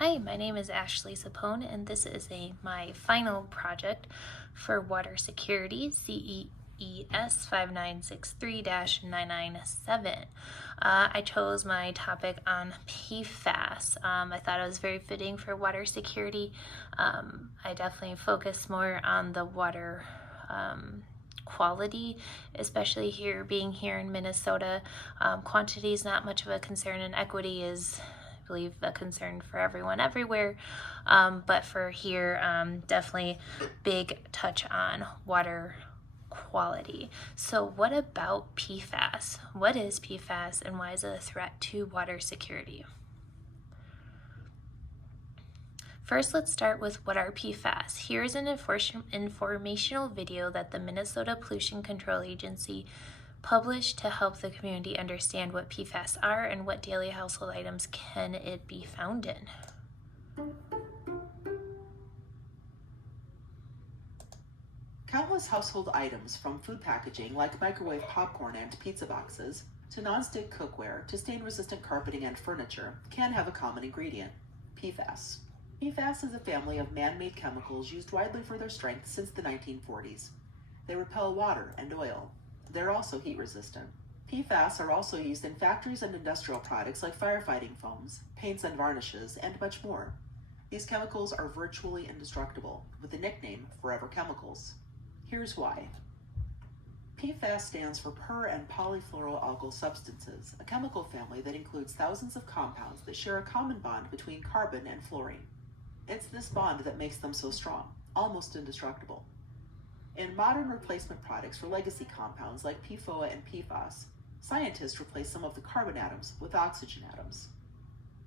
Hi, my name is Ashley Sapone, and this is my final project for water security, CES 5963-997. I chose my topic on PFAS. I thought it was very fitting for water security. I definitely focus more on the water quality, especially being here in Minnesota. Quantity is not much of a concern, and equity is, I believe, a concern for everyone everywhere, but for here, definitely big touch on water quality. So what about PFAS? What is PFAS and why is it a threat to water security? First, let's start with what are PFAS. Here's an informational video that the Minnesota Pollution Control Agency published to help the community understand what PFAS are and what daily household items can it be found in. Countless household items, from food packaging like microwave popcorn and pizza boxes, to non-stick cookware, to stain-resistant carpeting and furniture, can have a common ingredient: PFAS. PFAS is a family of man-made chemicals used widely for their strength since the 1940s. They repel water and oil. They're also heat-resistant. PFAS are also used in factories and industrial products like firefighting foams, paints and varnishes, and much more. These chemicals are virtually indestructible, with the nickname Forever Chemicals. Here's why. PFAS stands for per- and polyfluoroalkyl substances, a chemical family that includes thousands of compounds that share a common bond between carbon and fluorine. It's this bond that makes them so strong, almost indestructible. In modern replacement products for legacy compounds like PFOA and PFAS, scientists replace some of the carbon atoms with oxygen atoms.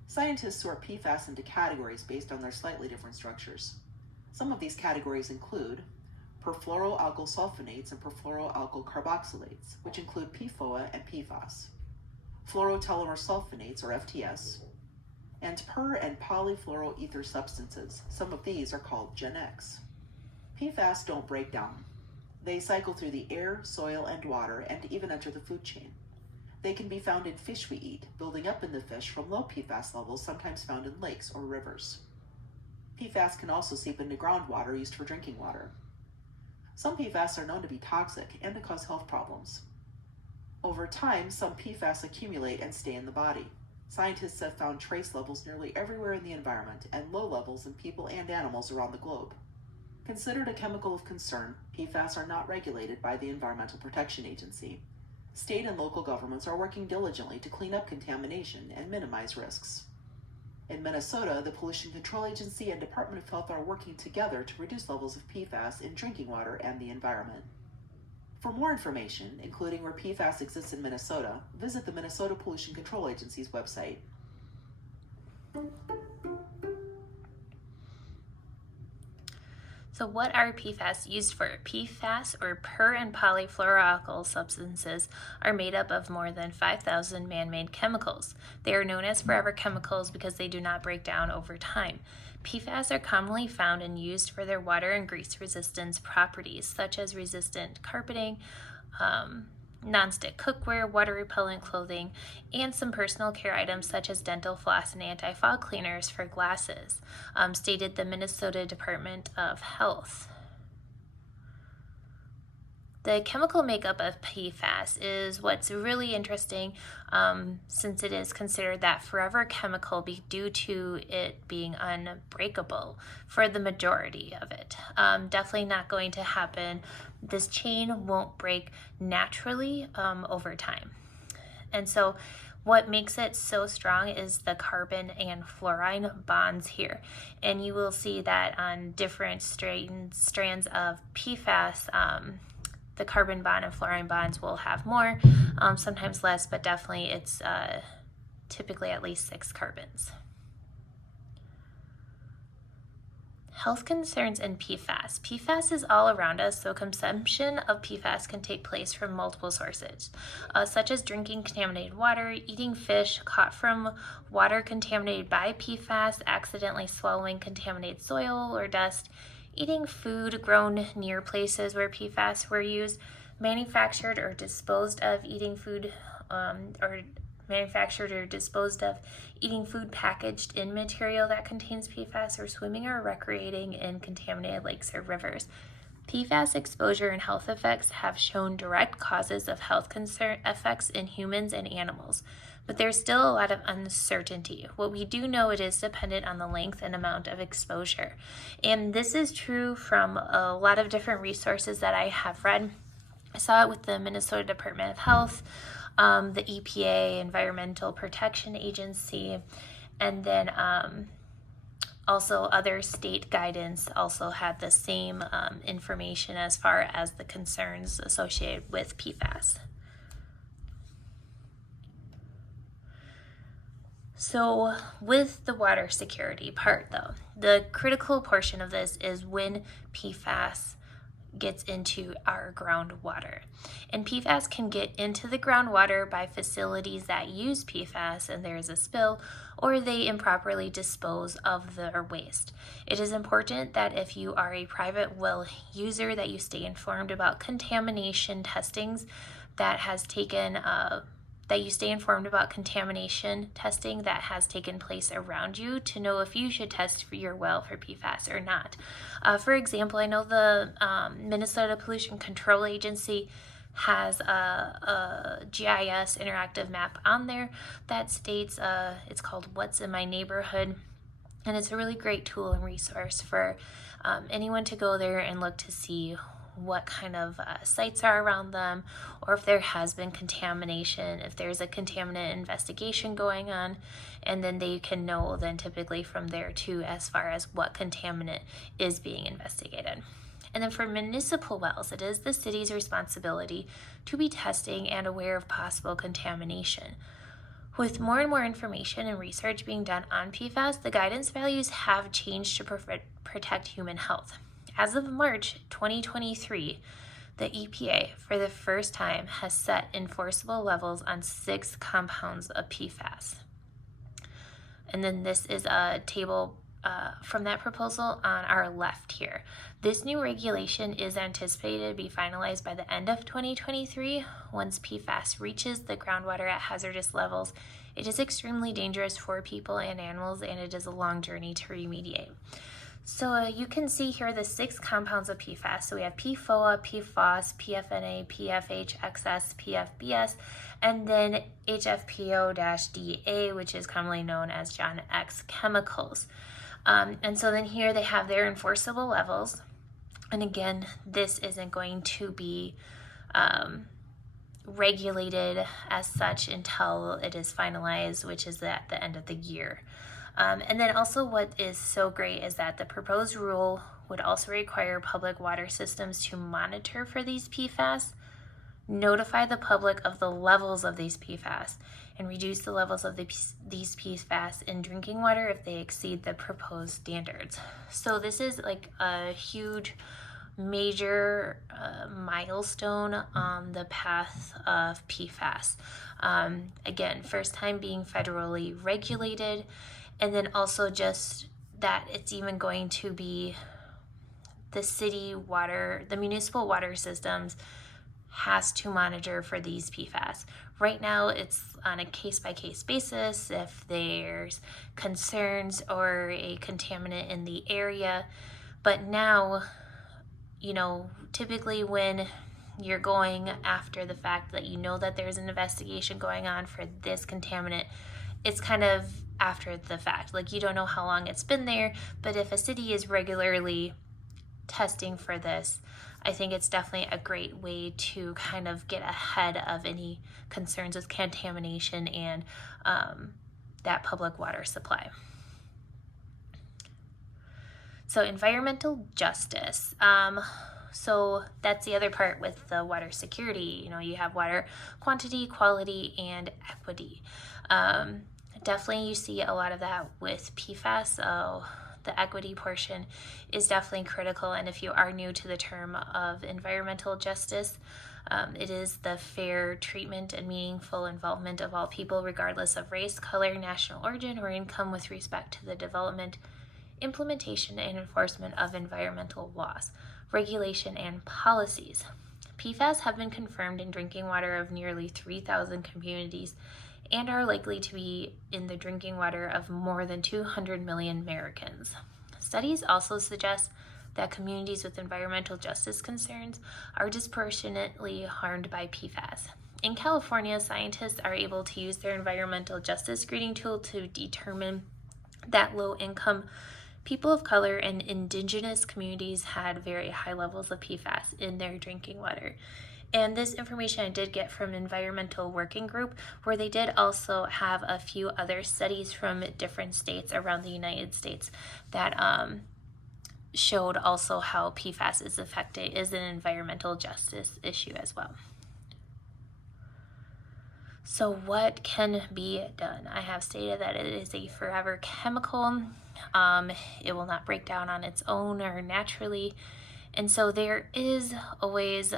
Scientists sort PFAS into categories based on their slightly different structures. Some of these categories include perfluoroalkyl sulfonates and perfluoroalkyl carboxylates, which include PFOA and PFAS, fluorotellular sulfonates, or FTS, and per- and polyfluoroether substances. Some of these are called Gen X. PFAS don't break down. They cycle through the air, soil, and water, and even enter the food chain. They can be found in fish we eat, building up in the fish from low PFAS levels sometimes found in lakes or rivers. PFAS can also seep into groundwater used for drinking water. Some PFAS are known to be toxic and to cause health problems. Over time, some PFAS accumulate and stay in the body. Scientists have found trace levels nearly everywhere in the environment and low levels in people and animals around the globe. Considered a chemical of concern, PFAS are not regulated by the Environmental Protection Agency. State and local governments are working diligently to clean up contamination and minimize risks. In Minnesota, the Pollution Control Agency and Department of Health are working together to reduce levels of PFAS in drinking water and the environment. For more information, including where PFAS exists in Minnesota, visit the Minnesota Pollution Control Agency's website. So what are PFAS used for? PFAS, or per- and polyfluoroalkyl substances, are made up of more than 5,000 man-made chemicals. They are known as forever chemicals because they do not break down over time. PFAS are commonly found and used for their water and grease resistance properties, such as resistant carpeting, non-stick cookware, water repellent clothing, and some personal care items such as dental floss and anti-fog cleaners for glasses, stated the Minnesota Department of Health. The chemical makeup of PFAS is what's really interesting, since it is considered that forever chemical due to it being unbreakable for the majority of it. Definitely not going to happen. This chain won't break naturally over time. And so what makes it so strong is the carbon and fluorine bonds here. And you will see that on different strands of PFAS, the carbon bond and fluorine bonds will have more, sometimes less, but definitely it's typically at least 6 carbons. Health concerns in PFAS. PFAS is all around us, so consumption of PFAS can take place from multiple sources, such as drinking contaminated water, eating fish caught from water contaminated by PFAS, accidentally swallowing contaminated soil or dust, eating food grown near places where PFAS were used, manufactured or disposed of eating food or manufactured or disposed of, eating food packaged in material that contains PFAS, or swimming or recreating in contaminated lakes or rivers. PFAS exposure and health effects have shown direct causes of health concern effects in humans and animals, but there's still a lot of uncertainty. What we do know, it is dependent on the length and amount of exposure. And this is true from a lot of different resources that I have read. I saw it with the Minnesota Department of Health, the EPA, Environmental Protection Agency, and then also other state guidance also had the same information as far as the concerns associated with PFAS. So with the water security part though, the critical portion of this is when PFAS gets into our groundwater. And PFAS can get into the groundwater by facilities that use PFAS and there is a spill, or they improperly dispose of their waste. It is important that if you are a private well user, that you stay informed about contamination testings that has taken that you stay informed about contamination testing that has taken place around you to know if you should test for your well for PFAS or not. For example, I know the Minnesota Pollution Control Agency has a GIS interactive map on there that states, it's called What's in My Neighborhood, and it's a really great tool and resource for anyone to go there and look to see what kind of sites are around them, or if there has been contamination, if there's a contaminant investigation going on, and then they can know then typically from there too as far as what contaminant is being investigated. And then for municipal wells, it is the city's responsibility to be testing and aware of possible contamination. With more and more information and research being done on PFAS, the guidance values have changed to protect human health. As of March 2023, the EPA, for the first time, has set enforceable levels on 6 compounds of PFAS. And then this is a table from that proposal on our left here. This new regulation is anticipated to be finalized by the end of 2023. Once PFAS reaches the groundwater at hazardous levels, it is extremely dangerous for people and animals, and it is a long journey to remediate. So you can see here the 6 compounds of PFAS. So we have PFOA, PFOS, PFNA, PFHXS, PFBS, and then HFPO-DA, which is commonly known as John X chemicals. And so then here they have their enforceable levels. And again, this isn't going to be regulated as such until it is finalized, which is at the end of the year. And then also what is so great is that the proposed rule would also require public water systems to monitor for these PFAS, notify the public of the levels of these PFAS, and reduce the levels of these PFAS in drinking water if they exceed the proposed standards. So this is like a huge major milestone on the path of PFAS. Again, first time being federally regulated, and then also just that it's even going to be the city water, the municipal water systems has to monitor for these PFAS. Right now, it's on a case-by-case basis if there's concerns or a contaminant in the area. But now, you know, typically when you're going after the fact that you know that there's an investigation going on for this contaminant, it's kind of after the fact. Like, you don't know how long it's been there, but if a city is regularly testing for this, I think it's definitely a great way to kind of get ahead of any concerns with contamination and that public water supply. So environmental justice. So that's the other part with the water security. You know, you have water quantity, quality, and equity. Definitely you see a lot of that with PFAS. So the equity portion is definitely critical. And if you are new to the term of environmental justice, it is the fair treatment and meaningful involvement of all people, regardless of race, color, national origin, or income, with respect to the development, implementation, and enforcement of environmental laws, regulation, and policies. PFAS have been confirmed in drinking water of nearly 3,000 communities and are likely to be in the drinking water of more than 200 million Americans. Studies also suggest that communities with environmental justice concerns are disproportionately harmed by PFAS. In California, scientists are able to use their environmental justice screening tool to determine that low-income people of color and indigenous communities had very high levels of PFAS in their drinking water. And this information I did get from Environmental Working Group, where they did also have a few other studies from different states around the United States that showed also how PFAS is an environmental justice issue as well. So what can be done? I have stated that it is a forever chemical. It will not break down on its own or naturally. And so there is always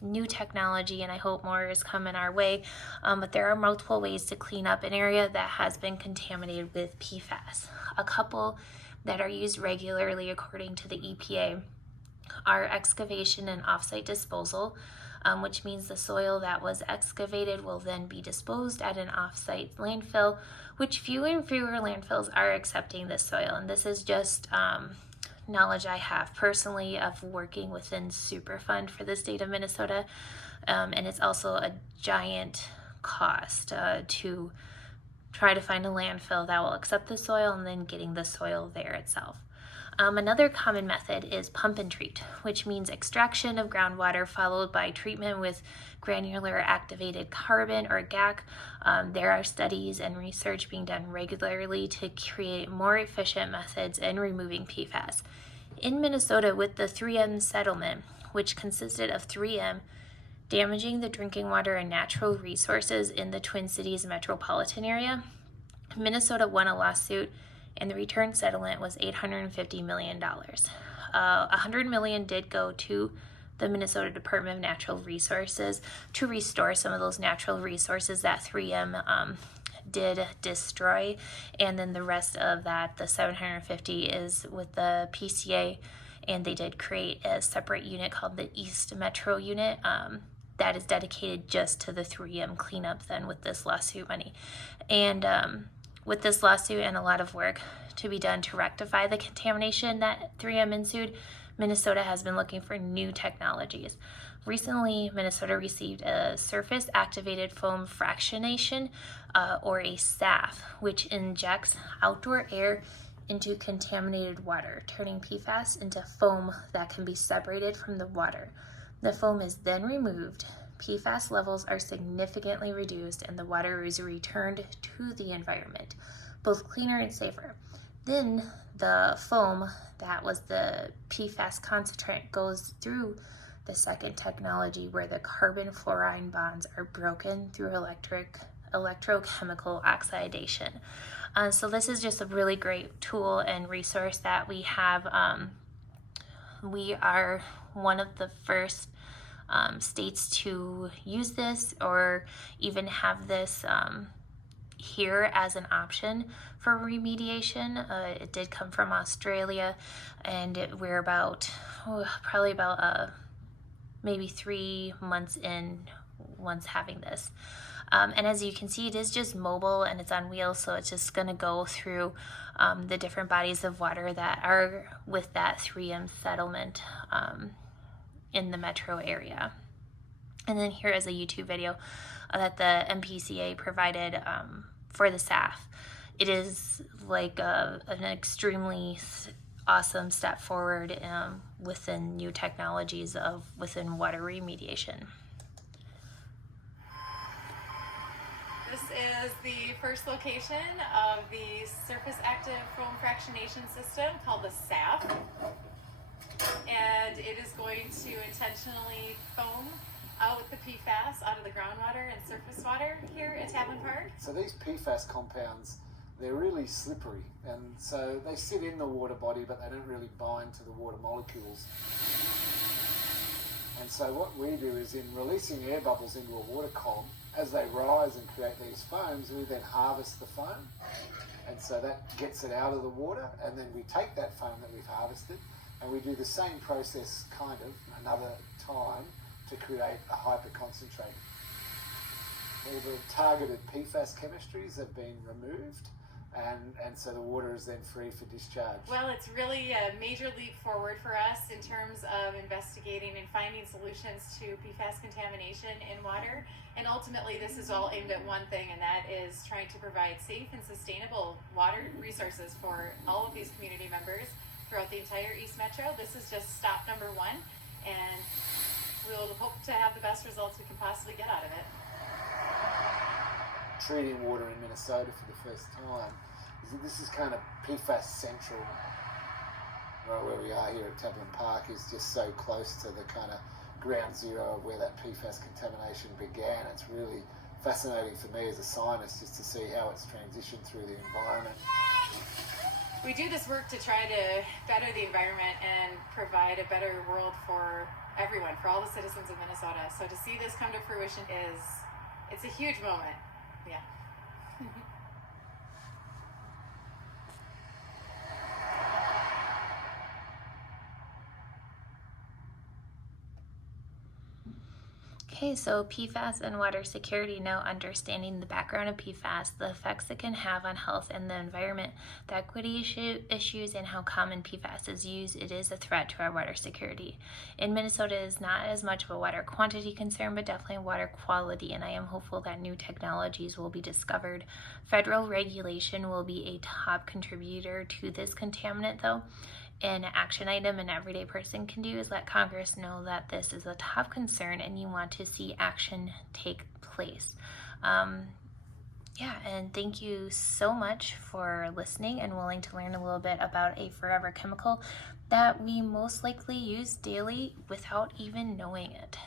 new technology, and I hope more is coming our way. But there are multiple ways to clean up an area that has been contaminated with PFAS. A couple that are used regularly according to the EPA are excavation and offsite disposal, which means the soil that was excavated will then be disposed at an offsite landfill, which fewer and fewer landfills are accepting this soil. And this is just knowledge I have personally of working within Superfund for the state of Minnesota. And it's also a giant cost to try to find a landfill that will accept the soil and then getting the soil there itself. Another common method is pump and treat, which means extraction of groundwater followed by treatment with granular activated carbon or GAC. There are studies and research being done regularly to create more efficient methods in removing PFAS. In Minnesota, with the 3M settlement, which consisted of 3M damaging the drinking water and natural resources in the Twin Cities metropolitan area, Minnesota won a lawsuit, and the return settlement was $850 million. $100 million did go to the Minnesota Department of Natural Resources to restore some of those natural resources that 3M did destroy, and then the rest of that, the 750, is with the PCA, and they did create a separate unit called the East Metro Unit that is dedicated just to the 3M cleanup then with this lawsuit money. And with this lawsuit and a lot of work to be done to rectify the contamination that 3M ensued, Minnesota has been looking for new technologies. Recently, Minnesota received a surface activated foam fractionation, or a SAF, which injects outdoor air into contaminated water, turning PFAS into foam that can be separated from the water. The foam is then removed, PFAS levels are significantly reduced, and the water is returned to the environment, both cleaner and safer. Then the foam that was the PFAS concentrate goes through the second technology where the carbon-fluorine bonds are broken through electrochemical oxidation. So this is just a really great tool and resource that we have. We are one of the first states to use this or even have this here as an option for remediation. It did come from Australia, and we're probably about maybe 3 months in once having this. And as you can see, it is just mobile and it's on wheels, so it's just going to go through the different bodies of water that are with that 3M settlement in the metro area. And then here is a YouTube video that the MPCA provided for the SAF. It is like an extremely awesome step forward within new technologies within water remediation. This is the first location of the surface active foam fractionation system called the SAF, and it is going to intentionally foam out the PFAS out of the groundwater and surface water here at Tappan Park. So these PFAS compounds, they're really slippery, and so they sit in the water body but they don't really bind to the water molecules. And so what we do is, in releasing air bubbles into a water column, as they rise and create these foams, we then harvest the foam, and so that gets it out of the water, and then we take that foam that we've harvested and we do the same process kind of another time to create a hyper concentrated. All the targeted PFAS chemistries have been removed, and so the water is then free for discharge. Well, it's really a major leap forward for us in terms of investigating and finding solutions to PFAS contamination in water. And ultimately, this is all aimed at one thing, and that is trying to provide safe and sustainable water resources for all of these community members throughout the entire East Metro. This is just stop number one, and we'll hope to have the best results we can possibly get out of it. Treating water in Minnesota for the first time. This is kind of PFAS central. Right where we are here at Tablin Park is just so close to the kind of ground zero of where that PFAS contamination began. It's really fascinating for me as a scientist just to see how it's transitioned through the environment. We do this work to try to better the environment and provide a better world for everyone, for all the citizens of Minnesota. So to see this come to fruition it's a huge moment. Yeah. Okay, so PFAS and water security. Now understanding the background of PFAS, the effects it can have on health and the environment, the equity issues, and how common PFAS is used, it is a threat to our water security. In Minnesota, it is not as much of a water quantity concern, but definitely water quality, and I am hopeful that new technologies will be discovered. Federal regulation will be a top contributor to this contaminant, though. An action item an everyday person can do is let Congress know that this is a top concern and you want to see action take place. And thank you so much for listening and willing to learn a little bit about a forever chemical that we most likely use daily without even knowing it.